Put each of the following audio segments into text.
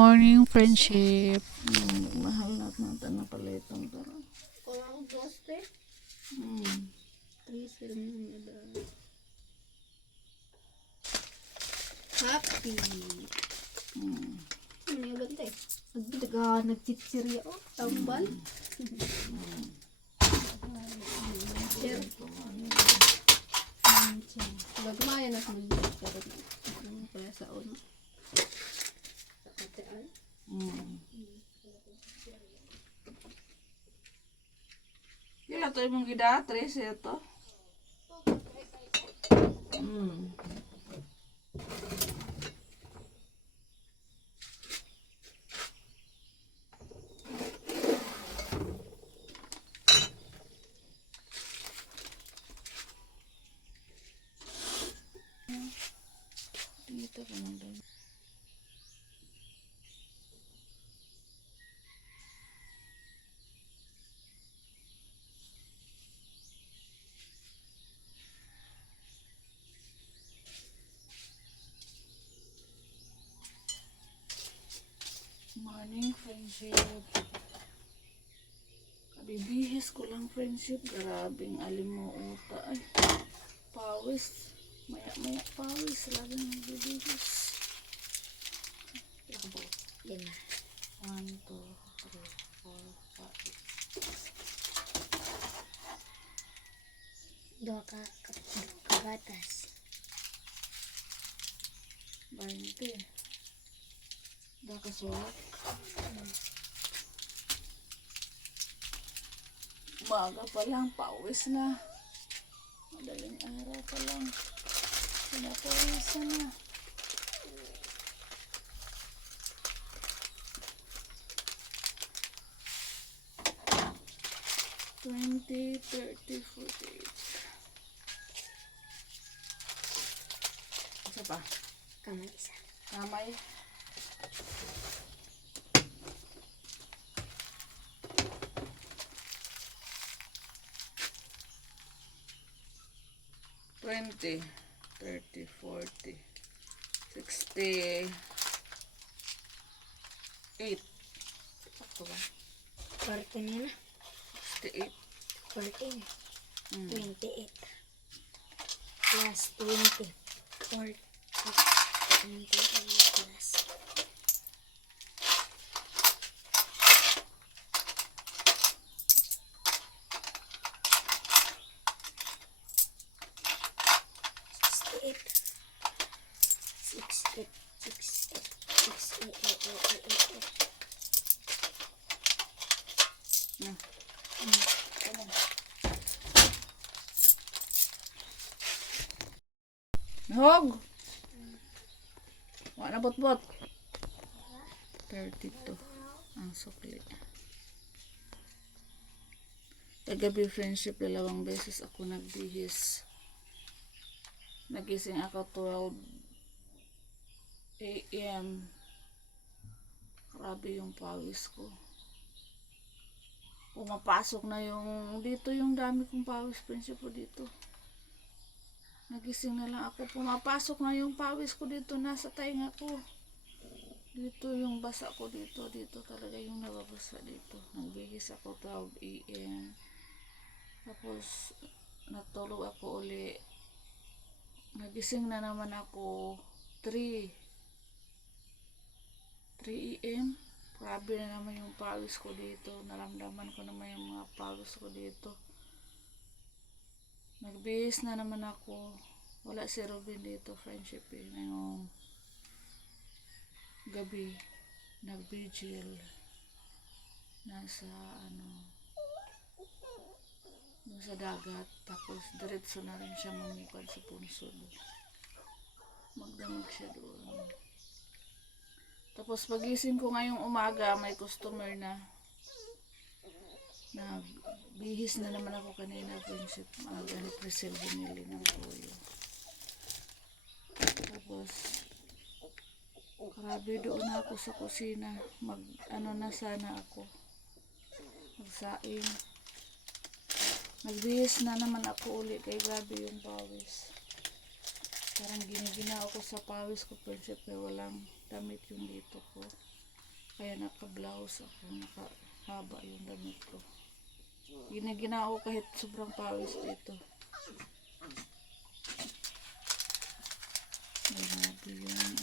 Morning friendship. Mahal natin na palitong tara. Kalau doste, trisir ada. Happy. Ini bante. Nagdaga nagchitsir ya oh, tambal. Share. Gagmaya na sa mga pero kaya sa una. Katean. Gila to imong gidatris ito. Dito ko na doon. Morning friendship. Kabibihis ko lang friendship. Grabing alimuota. Ay, pawis. Maya pawis. Lagi nang bibihis. Lima. 1, 2, 3, 4, 5. Dua kagatas. 20. Dah kasulat. Umaga pa lang, pawis na. Madaling araw pa lang. Pinapawisan na. $20, $30, $48. Isa pa? Kamay isa. Kamay. $20, $30, $40, $68. Sakto ba? 14 na na. 68. 14. 28. Plus 20. 40. 28 plus. Hog! Wala bot-bot. 32. Ang sukli. Kagabi friendship, 2 beses ako nagbihis. Nagising ako 12 a.m. Grabe yung pawis ko. Pumapasok na yung dito yung dami kong pawis friendship ko dito. Nagising na lang ako. Pumapasok na yung pawis ko dito. Nasa tainga ko. Dito yung basa ko dito. Dito talaga yung nababasa dito. Nagbihis ako 12 a.m. Tapos natulog ako uli. Nagising na naman ako 3 a.m. Grabe na naman yung pawis ko dito. Naramdaman ko naman yung mga pawis ko dito. Nagbihis na naman ako. Wala si Robin dito, friendship eh. Ngayong gabi, nag-vigil. Nasa dagat. Tapos diretso na rin siya mamukad sa punsod. Magdamag siya doon. Tapos pagising ko ngayong umaga, may customer na. Nagbihis na naman ako kanina, friendship. Nag-represel binili ng toyo. Tapos grabe doon ako sa kusina. Na sana ako. Magsaing. Nagbihis na naman ako uli kay grabe yung pawis. Parang ginigina ako sa pawis ko, friendship, kaya walang damit yung dito ko. Kaya naka-blouse ako, nakahaba yung damit ko. Ginagina ako kahit sobrang pawis dito. Grabe yung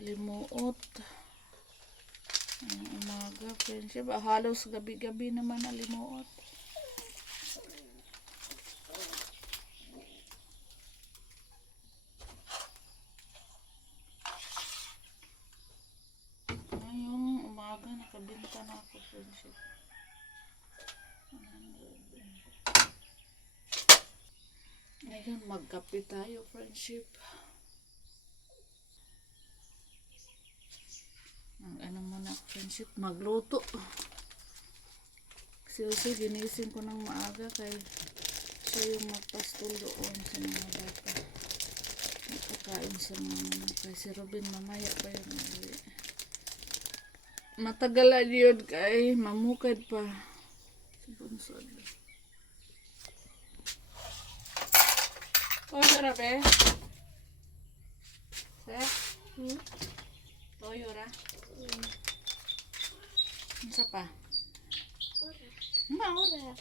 alimuot. Ang umaga, friendship. Halos gabi-gabi naman alimuot. Ngayong umaga, nakabinta na ako, friendship. Ngayon, magkape tayo, friendship. Ano muna, friendship, magluto. Kasi ginising ko ng maaga kay siya yung magpastol doon sa mga bata. Nagpakain sa mga kay si Robin mamaya pa yun. Matagalan yun kay mamukad pa. Si Bunsod. Oh, sarap eh. Sir? Toyo ra? Isa pa? Maura.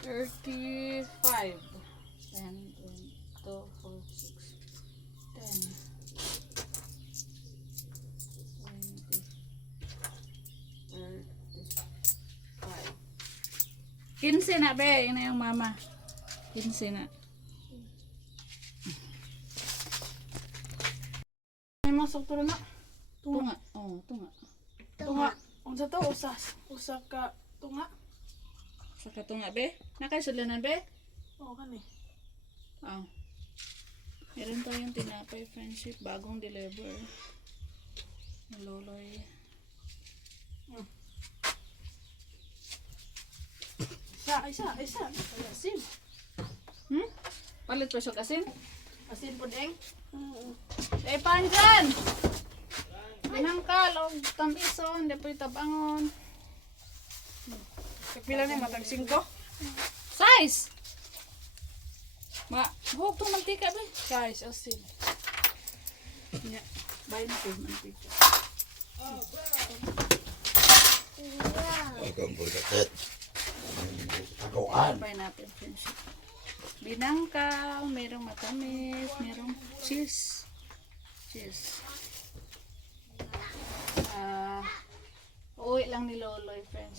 $35. 10, 2, 4, 6, 10, 20, 35. 15 na, be. Yun na yung mama. 15 na. May masok pero na. Tunga. Oh, tunga. Tunga. Unsa to usa ka tunga. Sa katunga, be. Nakaisulanan, be. Oo kani. Oh. Meron tayong tinapay, friendship. Bagong deliver. Loloy. Isa. Asim. Palit pa siya kasim? Asim po deng. Eh, panjan! Binangkal, o tamison, di po itabangon. Kapila ni matag 5. Size! Huwag itong mantika, be. Guys, asim. Yeah. Bayan ko yung mantika. Welcome po katet. Agoan. Bayan natin, friendship. Binangkal, merong matamis, merong cheese. Uwi lang ni Loloy, friends.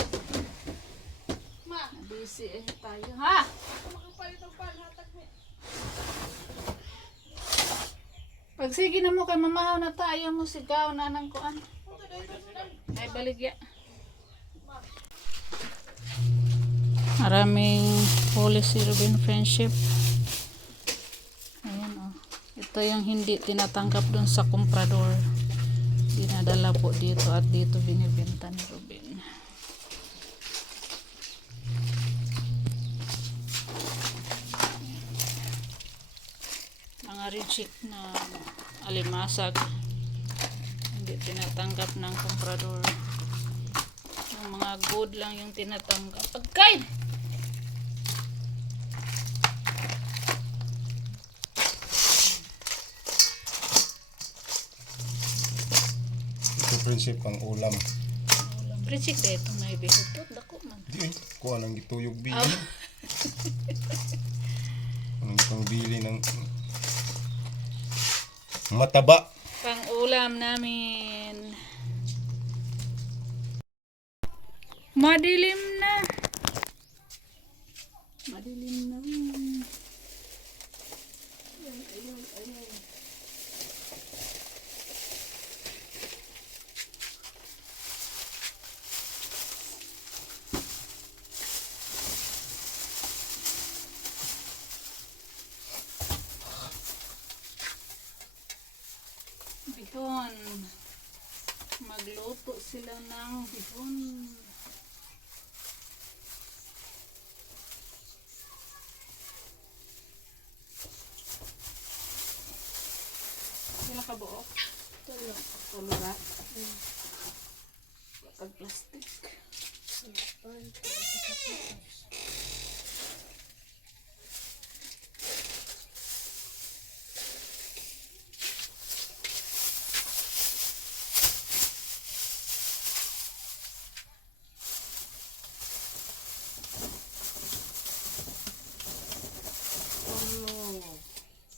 Busy tayo, ha? Pag sige na mo kay mamahaw na tayo mo sigaw na ng kuan. Ay baligya. Maraming policy Robin friendship. Ayan oh. Ito yung hindi tinatanggap dun sa comprador. Dinadala po dito at dito binibenta ni Robin. Mga reject na alimasag. Hindi tinatanggap ng comprador. Yung mga good lang yung tinatanggap. Pagkain! Prinsip ang ulam. Reject na itong naibihutot. Dako man. Di eh. Kuha nang gituyog bili. Anong itong bili ng mataba. Pang ulam namin. Madilim na. Madilim na. bihon. Magluto sila ng bihon. Sila ka buok? Tulog. Tulura? Pag plastic. Tulog.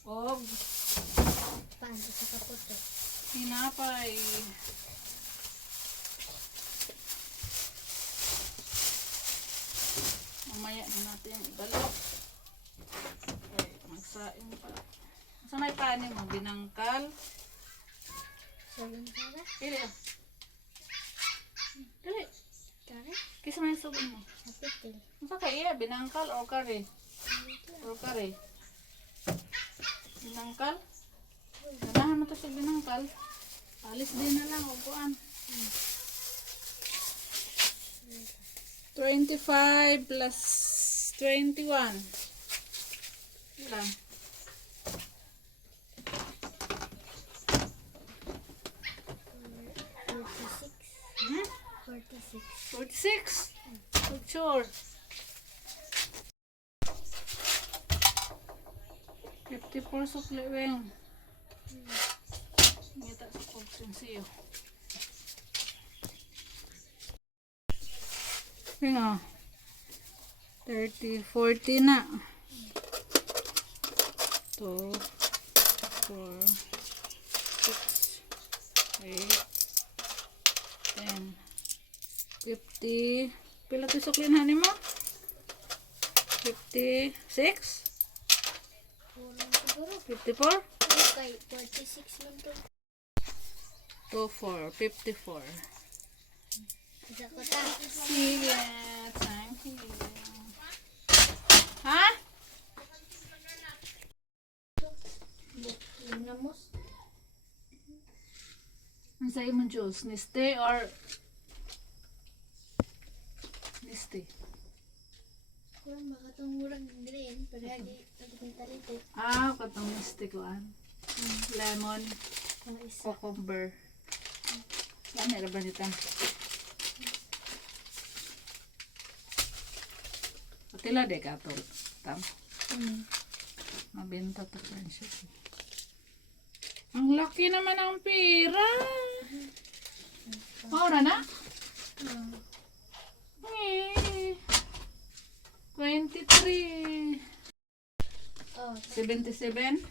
Og Paano sa kaputo? hinapay. Mamaya na natin ibalot. Okay, magsaing pa. Sa may panin mo, binangkal. Sabon para? Dili ah. Dili. Kare? Kisa may sabon mo. Kapitil. Masa ka iya, binangkal or kare? Or kare? Binangkal? Ganahan mo to sa binangkal. Alis din na lang, upuan. 25 plus 21. Ilan? Hmm? 46. 46? For sure. 54 sukli weng. Ngita sa konsensiyo. Nga. 30, 40 na. 2, 4, 6, 8, 10, 50. Pila to suklinhan mo? 56? Kulang siguro. 54? Okay, 46 man to. 2, 4, 54. Isa ko ta. Sige, thank you. Ha? Linamos. Ang sa'yo mo, Jules? Niste or... Niste? Kulang makatong murang green. Pero lagi nagpunta rito. Ah, katong niste ko an. Lemon, Ang isa. cucumber. Yan, meron ba nito? Patila de ka to. Tam. Mabenta to friendship. Ang laki naman ang pera. Ora na? Eh, 23. Oh, 77.